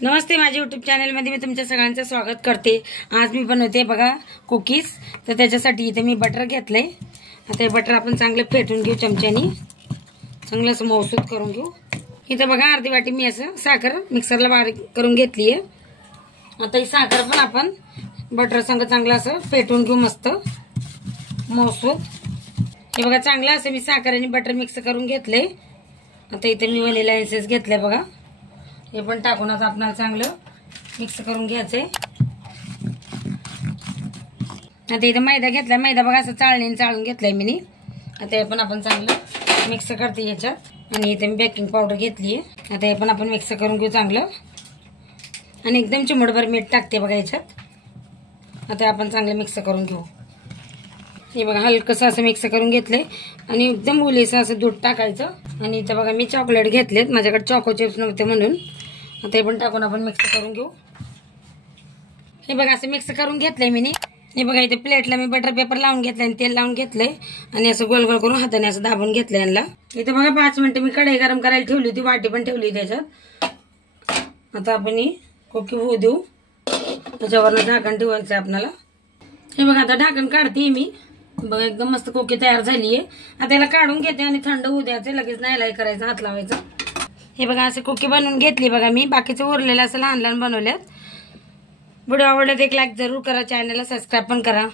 नमस्ते, माझ्या यूट्यूब चॅनलमध्ये मी तुमच्या सगळ्यांचं स्वागत करते। आज मी बनवते बघा कुकीज। तर त्याच्यासाठी इथे मी बटर घेतलंय। आता हे बटर आपण चांगलं फेटून घेऊ चमच्यानी, चांगलं असं मौसूद करून घेऊ। इथे बघा अर्धी वाटी मी असं साखर मिक्सरला बारीक करून घेतली आहे। आता ही साखर पण आपण बटर संग चांगलं असं फेटून घेऊ, मस्त मौसूद। हे बघा चांगलं असं मी साखर आणि बटर मिक्स करून घेतले। आता इथे मी व्हॅनिला एसेन्स घेतलंय बघा, हे पण टाकून आता आपल्याला चांगलं मिक्स करून घ्यायचंय। आता इथे मैदा घेतलाय, मैदा बघा असं चाळणीने चाळून घेतलाय मी। आता हे पण आपण चांगलं मिक्स करते याच्यात। आणि इथे मी बेकिंग पावडर घेतली आहे। आता हे पण आपण मिक्स करून घेऊ चांगलं, आणि एकदम चिमूटभर मीठ टाकते बघा याच्यात। आता आपण चांगलं मिक्स करून घेऊ। हे बघा हलकसं असं मिक्स करून घेतलंय, आणि एकदम ओलीसं असं दूध टाकायचं। आणि इथे बघा मी चॉकलेट घेतलेत, माझ्याकडे चॉको चिप्स नव्हते म्हणून। आता हे पण टाकून आपण मिक्स करून घेऊ। हे बघा असं मिक्स करून घेतलंय मी। हे बघा इथे प्लेटला मी बटर पेपर लावून घेतलंय आणि तेल लावून घेतलंय, आणि असं गोल गोल करून हाताने असं दाबून घेतलंय यांना। इथे बघा 5 मिनिटं मी कढई गरम करायला ठेवली होती, वाटी पण ठेवली त्याच्यात। आता आपण ही कोकी होऊ देऊ, त्याच्यावर झाकण ठेवायचं आपल्याला। हे बघा आता ढाकण काढते मी, बघा एकदम मस्त कोकी तयार झाली आहे। आता याला काढून घेते आणि थंड होऊ द्यायचे, लगेच नाही करायचं, हात लावायचं। हे बघा असं कोकी बनवून घेतली बघा मी, बाकीचं उरलेलं असं लहान लहान बनवल्यात। व्हिडिओ आवडला तर एक लाईक जरूर करा, चॅनलला सबस्क्राईब पण करा।